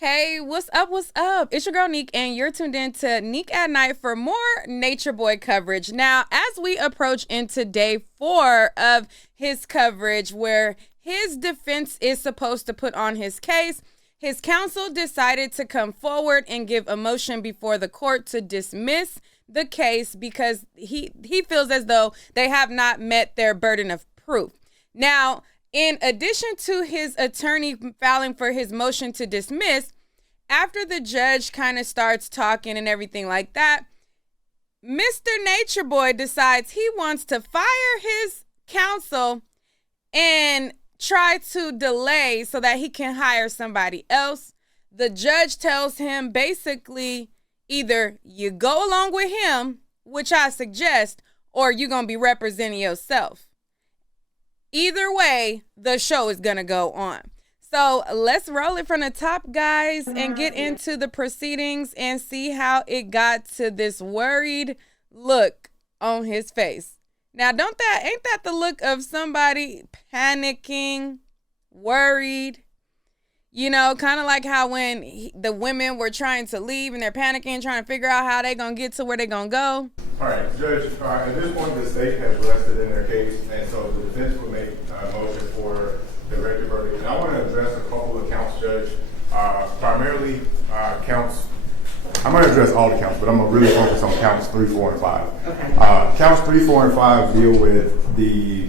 Hey, what's up? What's up? It's your girl Neek, and you're tuned in to Neek at Night for more Nature Boy coverage. Now, as we approach into day 4 of his coverage, where his defense is supposed to put on his case, his counsel decided to come forward and give a motion before the court to dismiss the case because he feels as though they have not met their burden of proof. Now, in addition to his attorney filing for his motion to dismiss, after the judge kind of starts talking and everything like that, Mr. Nature Boy decides he wants to fire his counsel and try to delay so that he can hire somebody else. The judge tells him basically either you go along with him, which I suggest, or you're going to be representing yourself. Either way, the show is going to go on. So let's roll it from the top, guys, and get into the proceedings and see how it got to this worried look on his face. Now, ain't that the look of somebody panicking, worried? You know, kind of like how when the women were trying to leave and they're panicking, trying to figure out how they're going to get to where they're going to go. All right, Judge, at this point, the state has rested in their case, and so the defense will make a motion for directed verdict. And I want to address a couple of counts, Judge, primarily counts. I'm going to address all the counts, but I'm going to really focus on counts 3, 4, and 5. Okay. Counts 3, 4, and 5 deal with the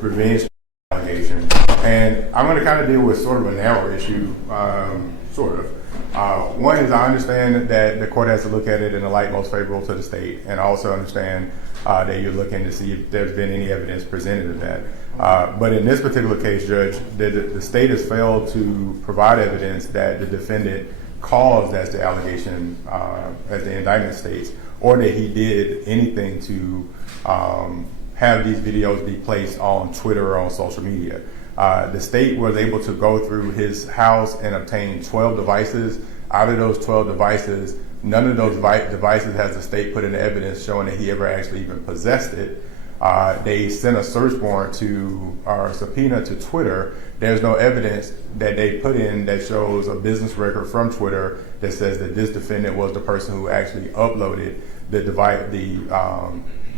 revenge allegation. And I'm going to kind of deal with sort of a narrow issue, sort of. One is I understand that the court has to look at it in the light most favorable to the state, and I also understand that you're looking to see if there's been any evidence presented of that. But in this particular case, Judge, the state has failed to provide evidence that the defendant caused, as the allegation, as the indictment states, or that he did anything to have these videos be placed on Twitter or on social media. The state was able to go through his house and obtain 12 devices. Out of those 12 devices, none of those devices has the state put in evidence showing that he ever actually even possessed it. They sent a search warrant or subpoena to Twitter. There's no evidence that they put in that shows a business record from Twitter that says that this defendant was the person who actually uploaded the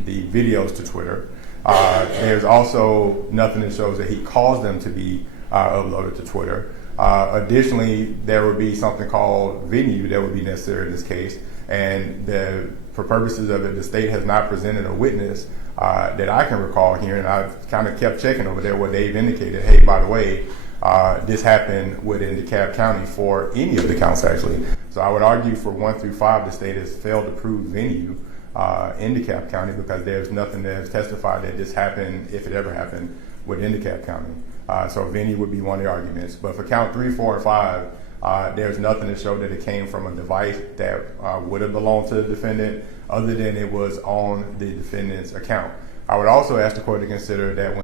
videos to Twitter. There's also nothing that shows that he caused them to be uploaded to Twitter. Additionally, there would be something called venue that would be necessary in this case. And for purposes of it, the state has not presented a witness that I can recall here. And I've kind of kept checking over there where they've indicated, hey, by the way, this happened within DeKalb County for any of the counts, actually. So I would argue for 1 through 5, the state has failed to prove venue in DeKalb County because there's nothing that has testified that this happened, if it ever happened, within DeKalb County. So venue would be one of the arguments. But for count 3, 4, and 5, there's nothing to show that it came from a device that would have belonged to the defendant other than it was on the defendant's account. I would also ask the court to consider that when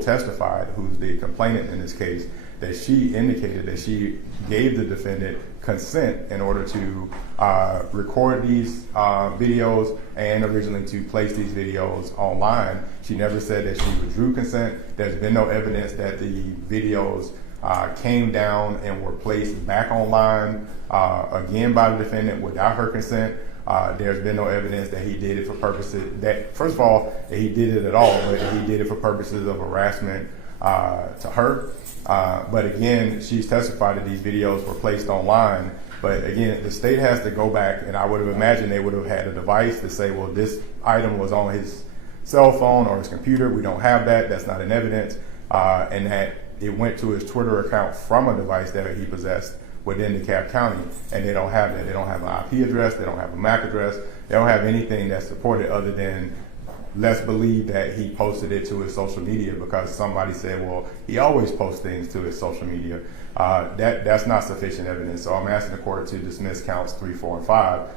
testified, who's the complainant in this case, that she indicated that she gave the defendant consent in order to record these videos and originally to place these videos online. She never said that she withdrew consent. There's been no evidence that the videos came down and were placed back online again by the defendant without her consent. There's been no evidence that he did it for purposes that, first of all, that he did it at all, but he did it for purposes of harassment to her. But again, she's testified that these videos were placed online. But again, the state has to go back, and I would have imagined they would have had a device to say, well, this item was on his cell phone or his computer. We don't have that. That's not in evidence. And that it went to his Twitter account from a device that he possessed within DeKalb County, and they don't have that. They don't have an IP address. They don't have a MAC address. They don't have anything that's supported other than let's believe that he posted it to his social media because somebody said, well, he always posts things to his social media. That's not sufficient evidence. So I'm asking the court to dismiss counts 3, 4, and 5.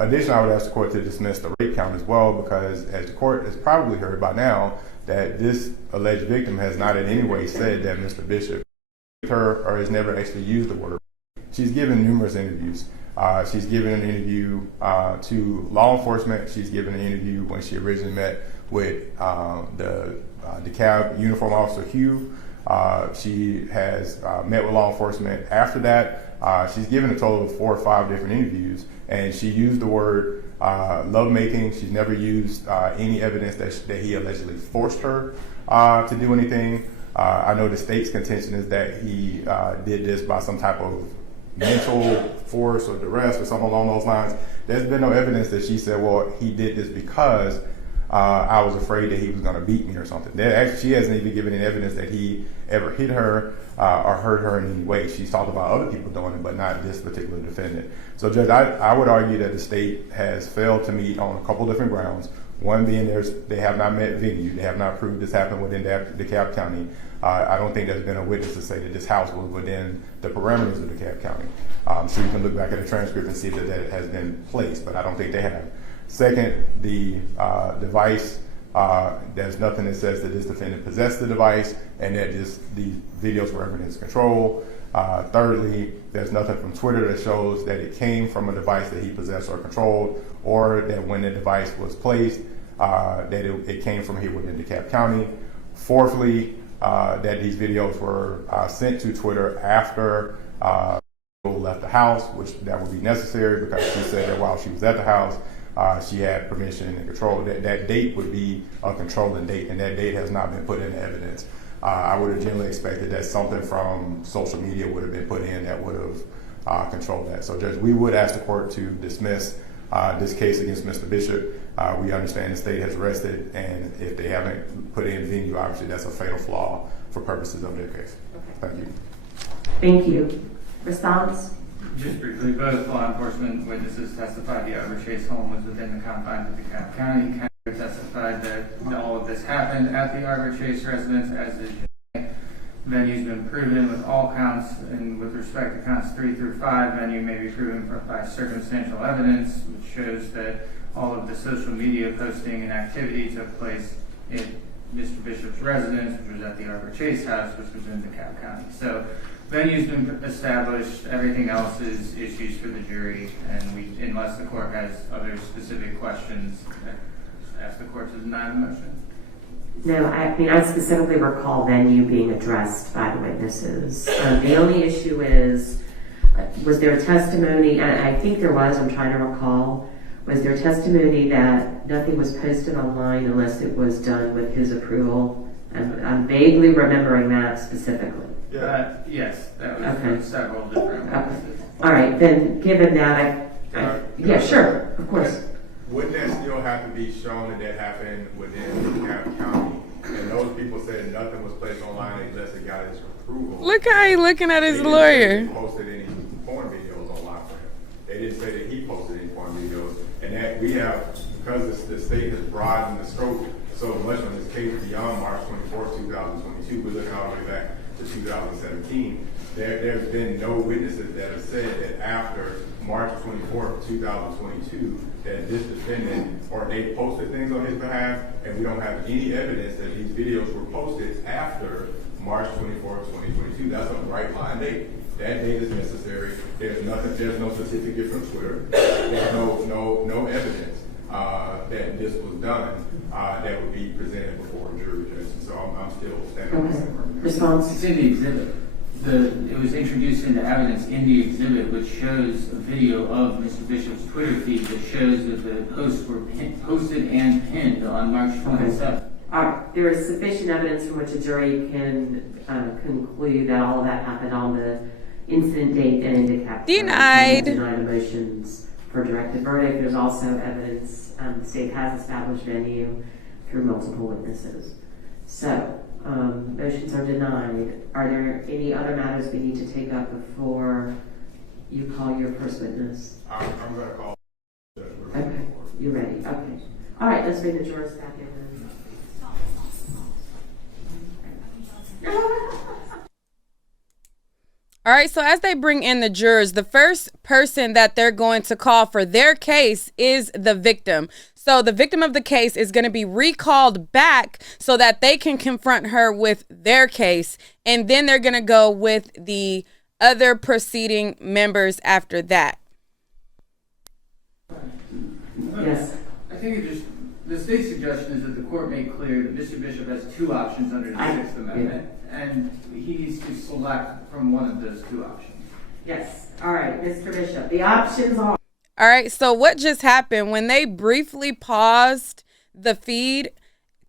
Additionally, I would ask the court to dismiss the rape count as well because, as the court has probably heard by now, that this alleged victim has not in any way said that Mr. Bishop raped her or has never actually used the word. She's given numerous interviews. She's given an interview to law enforcement. She's given an interview when she originally met with the DeKalb uniform officer Hugh. She has met with law enforcement after that. She's given a total of 4 or 5 different interviews, and she used the word lovemaking. She's never used any evidence that he allegedly forced her to do anything. I know the state's contention is that he did this by some type of mental force or duress or something along those lines. There's been no evidence that she said, well, he did this because I was afraid that he was going to beat me or something. She hasn't even given any evidence that he ever hit her or hurt her in any way. She's talked about other people doing it, but not this particular defendant. So, Judge, I would argue that the state has failed to meet on a couple different grounds. One being they have not met venue. They have not proved this happened within DeKalb County. I don't think there's been a witness to say that this house was within the parameters of DeKalb County. So you can look back at the transcript and see that that has been placed, but I don't think they have. Second, the device, there's nothing that says that this defendant possessed the device and that these videos were ever in his control. Thirdly, there's nothing from Twitter that shows that it came from a device that he possessed or controlled, or that when the device was placed, that it came from here within DeKalb County. Fourthly, that these videos were sent to Twitter after left the house, which that would be necessary because she said that while she was at the house, she had permission and control. That date would be a controlling date, and that date has not been put into evidence. I would have generally expected that something from social media would have been put in that would have controlled that. So, Judge, we would ask the court to dismiss this case against Mr. Bishop. We understand the state has arrested, and if they haven't put in venue, obviously that's a fatal flaw for purposes of their case. Okay. Thank you. Thank you. Response? Just briefly, both law enforcement witnesses testified the Arbor Chase home was within the confines of DeKalb County. County testified that all of this happened at the Arbor Chase residence, as is venue's been proven with all counts, and with respect to counts 3 through 5, venue may be proven by circumstantial evidence, which shows that all of the social media posting and activity took place at Mr. Bishop's residence, which was at the Arbor Chase house, which was in DeKalb County. So venue's been established. Everything else is issues for the jury, and unless the court has other specific questions, ask the court to deny the motion. No, I specifically recall venue being addressed by the witnesses. The only issue is, was there a testimony, and I think there was, I'm trying to recall, was there testimony that nothing was posted online unless it was done with his approval? I'm vaguely remembering that specifically. Yes, that was from several different witnesses. All right, then given that, yeah, sure, of course. Wouldn't that still have to be shown that happened within DeKalb County? And those people said nothing was placed online unless it got his approval. Look how he's looking at his lawyer. He posted any porn videos online for him. They didn't say that he posted any porn videos. And that we have, because the state has broadened the scope so much on this case beyond March 24th, 2022, we're looking all the way back to 2017. There's been no witnesses that have said that after March 24th, 2022, that this defendant or they posted things on his behalf, and we don't have any evidence that these videos were posted after March 24th, 2022. That's a right line date. That date is necessary. There's no certificate from Twitter. There's no evidence that this was done that would be presented before a jury judge. So I'm still standing on the same. Response? It's in the exhibit. It was introduced into evidence in the exhibit, which shows a video of Mr. Bishop's Twitter feed that shows that the posts were posted and pinned on March 27th. All right. There is sufficient evidence from which a jury can conclude that all of that happened on the incident date and in DeKalb. Denied. Deny the motions for directed verdict. There's also evidence the state has established venue through multiple witnesses. So motions are denied. Are there any other matters we need to take up before you call your first witness? I'm going to call. Okay, you're ready. Okay. All right, let's bring the jurors back in. All right, so as they bring in the jurors, the first person that they're going to call for their case is the victim. So the victim of the case is going to be recalled back so that they can confront her with their case. And then they're going to go with the other proceeding members after that. Yes. I think it just The state's suggestion is that the court make clear that Mr. Bishop has two options under the Sixth Amendment, and he needs to select from one of those two options. Yes. All right, Mr. Bishop. The options are. All right, so what just happened when they briefly paused the feed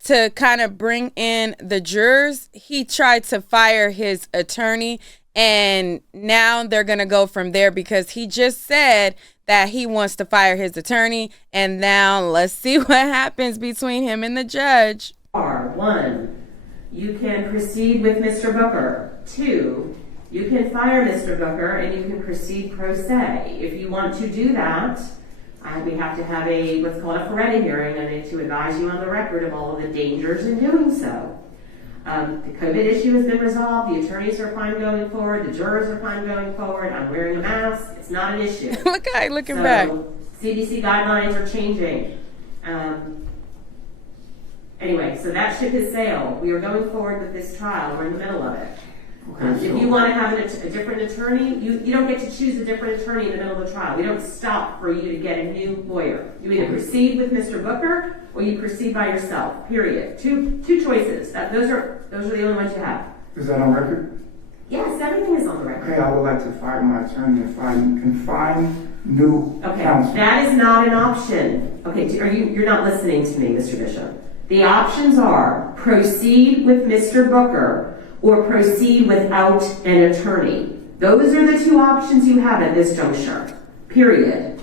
to kind of bring in the jurors, he tried to fire his attorney, and now they're going to go from there because he just said that he wants to fire his attorney, and now let's see what happens between him and the judge. 1, you can proceed with Mr. Booker. 2, you can fire Mr. Booker and you can proceed pro se. If you want to do that, we have to have what's called a Ferretti hearing. I need to advise you on the record of all of the dangers in doing so. The COVID issue has been resolved. The attorneys are fine going forward. The jurors are fine going forward. I'm wearing a mask. It's not an issue. Look at it, looking back. CDC guidelines are changing. Anyway, so that ship has sailed. We are going forward with this trial. We're in the middle of it. Okay, if you want to have a different attorney, you don't get to choose a different attorney in the middle of the trial. We don't stop for you to get a new lawyer. You either proceed with Mr. Booker or you proceed by yourself. Period. Two choices. Those are the only ones you have. Is that on record? Yes, everything is on the record. Okay, I would like to fire my attorney and find new counsel. That is not an option. Okay, you're not listening to me, Mr. Bishop. The options are proceed with Mr. Booker or proceed without an attorney. Those are the two options you have at this juncture. Period.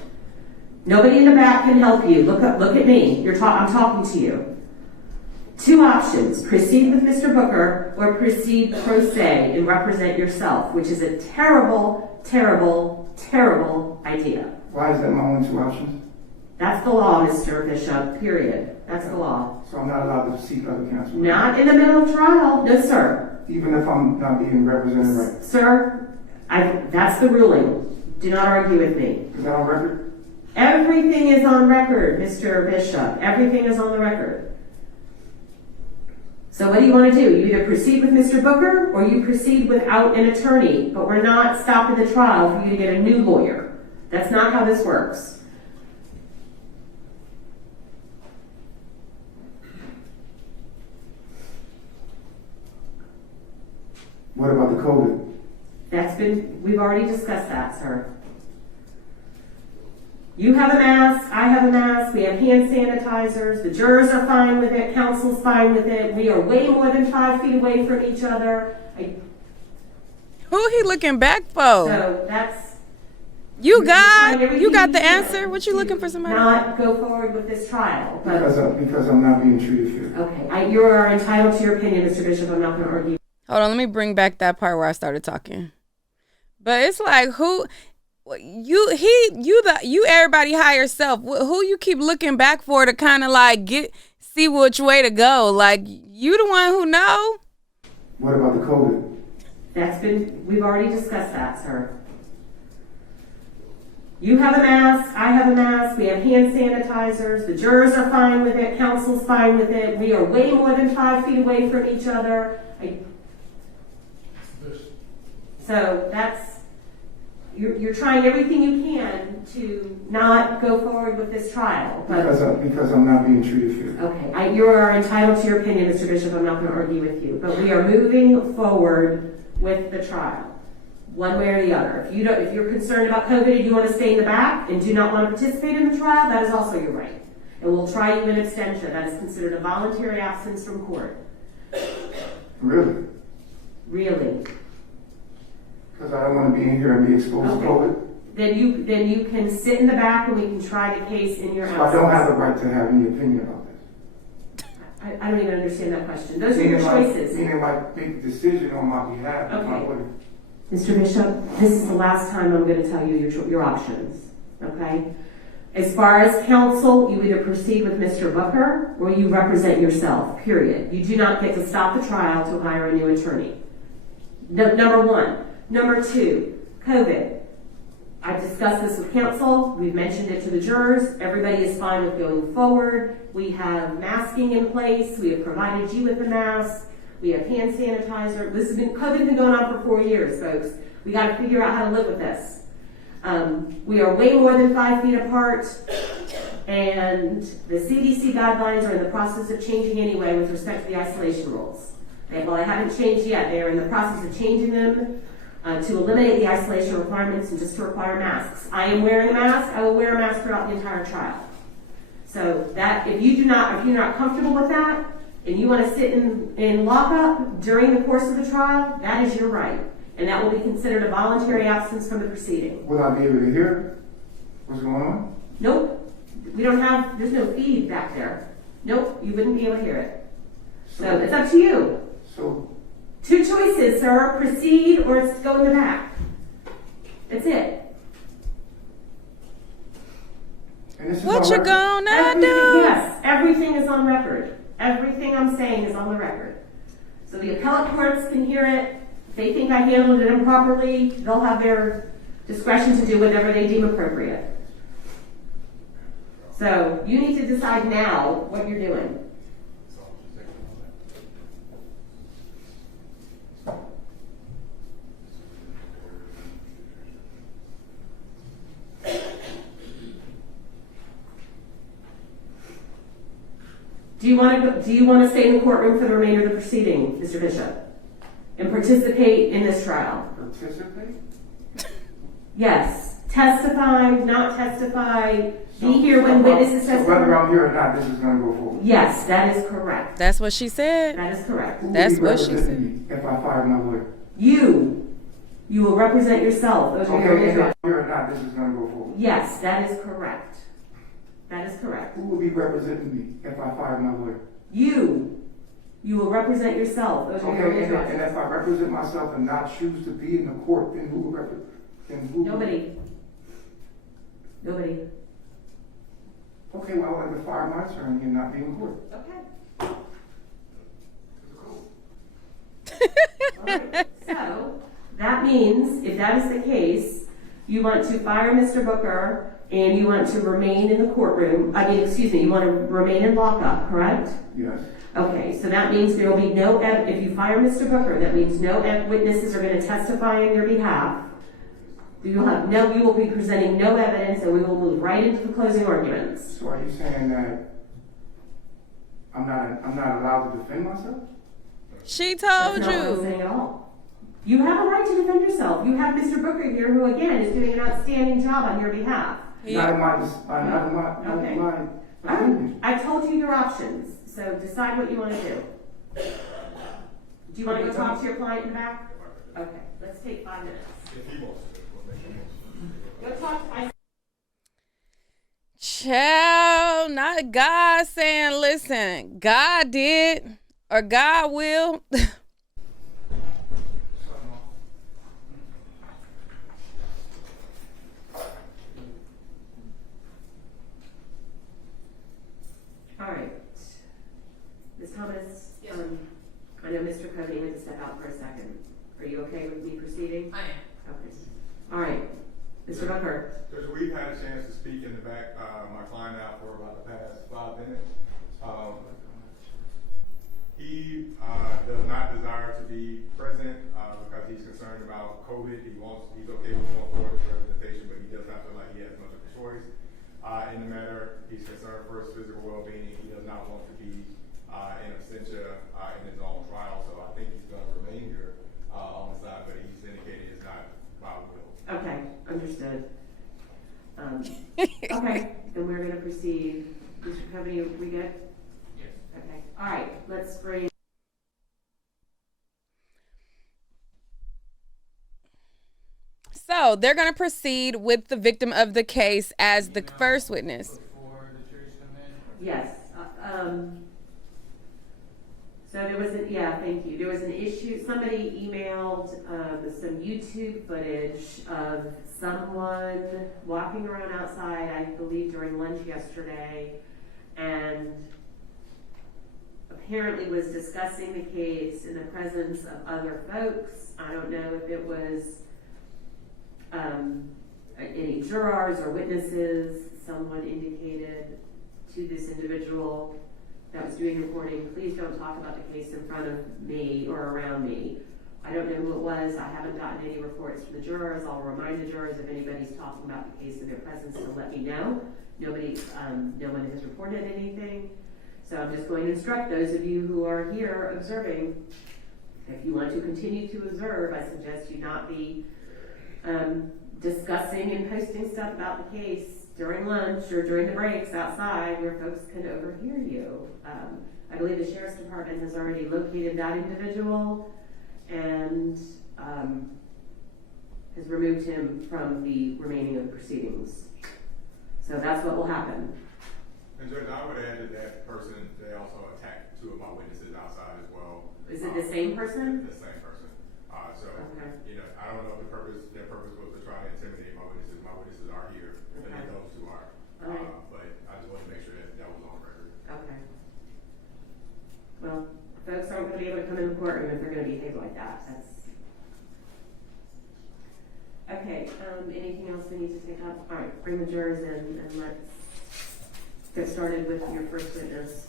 Nobody in the back can help you. Look at me. I'm talking to you. Two options: proceed with Mr. Booker or proceed pro se and represent yourself, which is a terrible, terrible, terrible idea. Why is that my only two options? That's the law, Mr. Bishop. Period. That's the law. So I'm not allowed to seek other counsel? Not in the middle of trial. No, sir. Even if I'm not being represented right? Sir, that's the ruling. Do not argue with me. Is that on record? Everything is on record, Mr. Bishop. Everything is on the record. So what do you want to do? You either proceed with Mr. Booker or you proceed without an attorney. But we're not stopping the trial for you to get a new lawyer. That's not how this works. What about the COVID? We've already discussed that, sir. You have a mask, I have a mask, we have hand sanitizers, the jurors are fine with it, counsel's fine with it, we are way more than 5 feet away from each other. Who he looking back for? So that's... You got the answer? What you looking for somebody? Not go forward with this trial. Because I'm not being treated fair. Okay, you are entitled to your opinion, Mr. Bishop. I'm not going to argue. Hold on, let me bring back that part where I started talking. But it's like, you everybody higher self. Who you keep looking back for to kind of like see which way to go? Like, you the one who know? What about the COVID? We've already discussed that, sir. You have a mask, I have a mask, we have hand sanitizers, the jurors are fine with it, counsel's fine with it, we are way more than 5 feet away from each other. So you're trying everything you can to not go forward with this trial. Because I'm not being treated fair. Okay, you are entitled to your opinion, Mr. Bishop. I'm not going to argue with you. But we are moving forward with the trial, one way or the other. If you're concerned about COVID and you want to stay in the back and do not want to participate in the trial, that is also your right. And we'll try you an extension. That is considered a voluntary absence from court. Really? Really. Because I don't want to be in here and be exposed to COVID? Then you can sit in the back and we can try the case in your house. So I don't have the right to have any opinion about this? I don't even understand that question. Those are your choices. Meaning my big decision on my behalf. Okay. Mr. Bishop, this is the last time I'm going to tell you your options. Okay? As far as counsel, you either proceed with Mr. Booker or you represent yourself, period. You do not get to stop the trial to hire a new attorney. Number one. Number two, COVID. I've discussed this with counsel. We've mentioned it to the jurors. Everybody is fine with going forward. We have masking in place. We have provided you with a mask. We have hand sanitizer. COVID has been going on for 4 years, folks. We got to figure out how to live with this. We are way more than 5 feet apart. And the CDC guidelines are in the process of changing anyway with respect to the isolation rules. They haven't changed yet. They are in the process of changing them to eliminate the isolation requirements and just to require masks. I am wearing a mask. I will wear a mask throughout the entire trial. So that if you're not comfortable with that, and you want to sit in lockup during the course of the trial, that is your right. And that will be considered a voluntary absence from the proceeding. Will I be able to hear what's going on? Nope. There's no feed back there. Nope, you wouldn't be able to hear it. So it's up to you. So, two choices, sir. Proceed or go in the back. That's it. and this is What on you record? gonna do? Yes, everything is on record. Everything I'm saying is on the record. So the appellate courts can hear it. If they think I handled it improperly, they'll have their discretion to do whatever they deem appropriate. So you need to decide now what you're doing. Do you want to stay in the courtroom for the remainder of the proceeding, Mr. Bishop, and participate in this trial? Participate? Yes. Testify, not testify, be here when witnesses So testify. whether I'm here or not, this is going to go forward. Yes, that is correct. That's what she said. That is correct. Who will That's be what she representing me if I fire my lawyer? You will represent yourself. Those are your Okay, and if instructions. I'm here or not, this is going to go forward. Yes, that is correct. That is correct. Who will be representing me if I fire my lawyer? You will represent yourself. Those are Okay, your and instructions. if I represent myself and not choose to be in the court, then who will represent? Nobody. Okay, well, I want to fire my attorney and not be in court. Okay. All right. So that means, if that is the case, you want to fire Mr. Booker and you want to remain in the courtroom. You want to remain in lockup, correct? Yes. Okay, so that means there will be no, if you fire Mr. Booker, that means no witnesses are going to testify on your behalf. You will be presenting no evidence, and we will move right into the closing arguments. So are you saying that I'm not allowed to defend myself? She That's told not what I'm you. saying at all. You have a right to defend yourself. You have Mr. Booker here, who again is doing an outstanding job on your behalf. Not in my Okay. opinion. I told you your options, so decide what you want to do. Do you want to go talk to your client in the back? Okay, let's take 5 minutes. If he wants to, we'll make him. Go talk to Child, not God saying, listen, God did or God will. All right. Ms. Thomas, I know Mr. Cody had to step out for a second. Are you okay with me proceeding? I am. Okay. All right. Mr. Booker. We've had a chance to speak in the back, my client out for about the past 5 minutes. He does not desire to be present because he's concerned about COVID. He's okay with going forward with representation, but he does not feel like he has much of a choice in the matter. He's concerned for his physical well-being. He does not want to be in absentia in his own trial, so I think he's going to remain here on the side, but he's indicated it's not by will. Okay, understood. Okay, then we're going to proceed. Mr. Cody, are we good? Yes. Okay. All right, let's bring. So they're going to proceed with the victim of the case as the first witness. Before the jury's come in? Yes. So there was thank you. There was an issue. Somebody emailed some YouTube footage of someone walking around outside, I believe during lunch yesterday, and apparently was discussing the case in the presence of other folks. I don't know if it was any jurors or witnesses. Someone indicated to this individual that was doing reporting, please don't talk about the case in front of me or around me. I don't know who it was. I haven't gotten any reports from the jurors. I'll remind the jurors if anybody's talking about the case in their presence to let me know. Nobody, no one has reported anything. So I'm just going to instruct those of you who are here observing, if you want to continue to observe, I suggest you not be discussing and posting stuff about the case during lunch or during the breaks outside where folks can overhear you. I believe the Sheriff's Department has already located that individual and has removed him from the remaining of the proceedings. So that's what will happen. And Judge, I would add that person, they also attacked 2 of my witnesses outside as well. Is it the same person? The same person. Okay. You know, I don't know if their purpose was to try to intimidate my witnesses. My witnesses are here, and Okay. those 2 are. Right. But I just wanted to make sure that was on record. Okay. Well, folks aren't going to be able to come in the courtroom if they're going to behave like that. Okay. Anything else we need to take up? All right, bring the jurors in and let's get started with your first witness.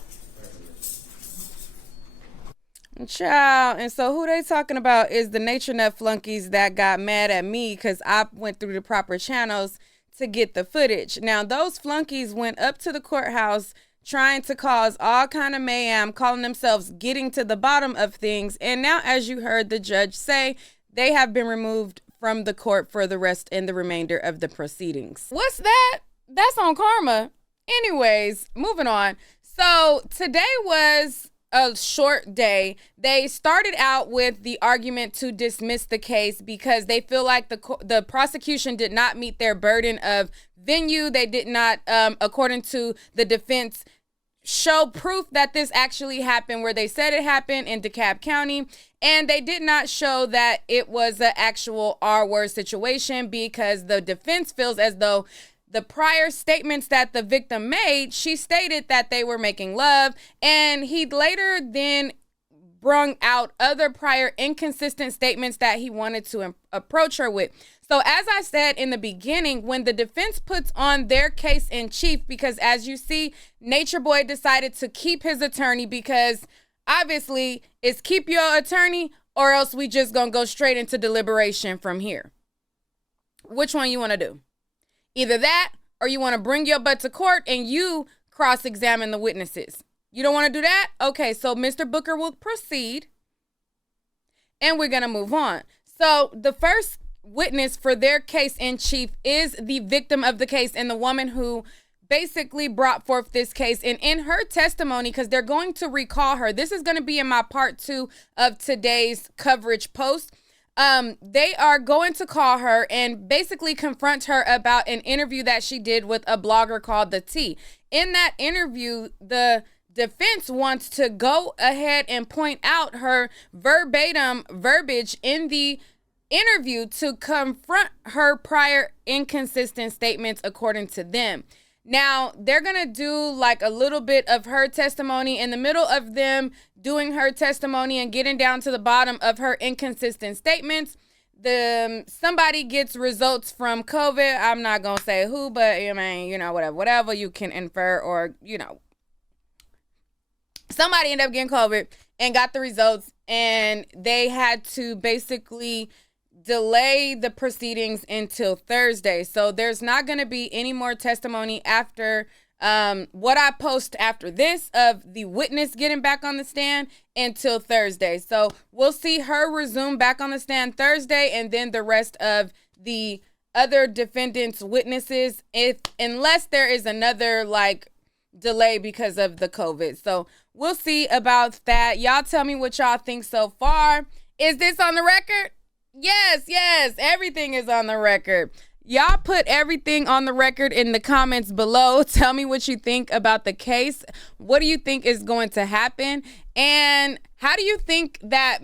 Child, and so who they talking about is the Nature Nut flunkies that got mad at me because I went through the proper channels to get the footage. Now, those flunkies went up to the courthouse trying to cause all kind of mayhem, calling themselves getting to the bottom of things. And now, as you heard the judge say, they have been removed from the court for the rest and the remainder of the proceedings. What's that? That's on karma. Anyways, moving on. So today was a short day. They started out with the argument to dismiss the case because they feel like the prosecution did not meet their burden of venue. They did not, according to the defense, show proof that this actually happened where they said it happened in DeKalb County. And they did not show that it was an actual R-word situation because the defense feels as though the prior statements that the victim made, she stated that they were making love, and he later then brung out other prior inconsistent statements that he wanted to approach her with. So as I said in the beginning, when the defense puts on their case in chief, because as you see, NatureBoy decided to keep his attorney because obviously it's keep your attorney or else we just gonna go straight into deliberation from here. Which one you want to do? Either that or you want to bring your butt to court and you cross-examine the witnesses. You don't want to do that? Okay, so Mr. Booker will proceed and we're going to move on. So the first witness for their case in chief is the victim of the case and the woman who basically brought forth this case. And in her testimony, because they're going to recall her, this is going to be in my part 2 of today's coverage post. They are going to call her and basically confront her about an interview that she did with a blogger called The T. In that interview, the defense wants to go ahead and point out her verbatim verbiage in the interview to confront her prior inconsistent statements according to them. Now, they're going to do like a little bit of her testimony. In the middle of them doing her testimony and getting down to the bottom of her inconsistent statements, somebody gets results from COVID. I'm not going to say who, but I mean, whatever you can infer or, somebody ended up getting COVID and got the results and they had to basically delay the proceedings until Thursday. So there's not going to be any more testimony after what I post after this of the witness getting back on the stand until Thursday. So we'll see her resume back on the stand Thursday and then the rest of the other defendants' witnesses unless there is another delay because of the COVID. So we'll see about that. Y'all tell me what y'all think so far. Is this on the record? Yes, everything is on the record. Y'all put everything on the record in the comments below. Tell me what you think about the case. What do you think is going to happen? And how do you think that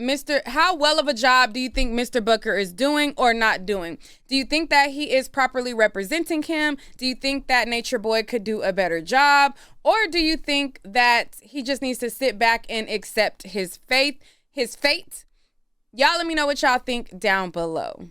how well of a job do you think Mr. Booker is doing or not doing? Do you think that he is properly representing him? Do you think that NatureBoy could do a better job? Or do you think that he just needs to sit back and accept his fate? Y'all let me know what y'all think down below.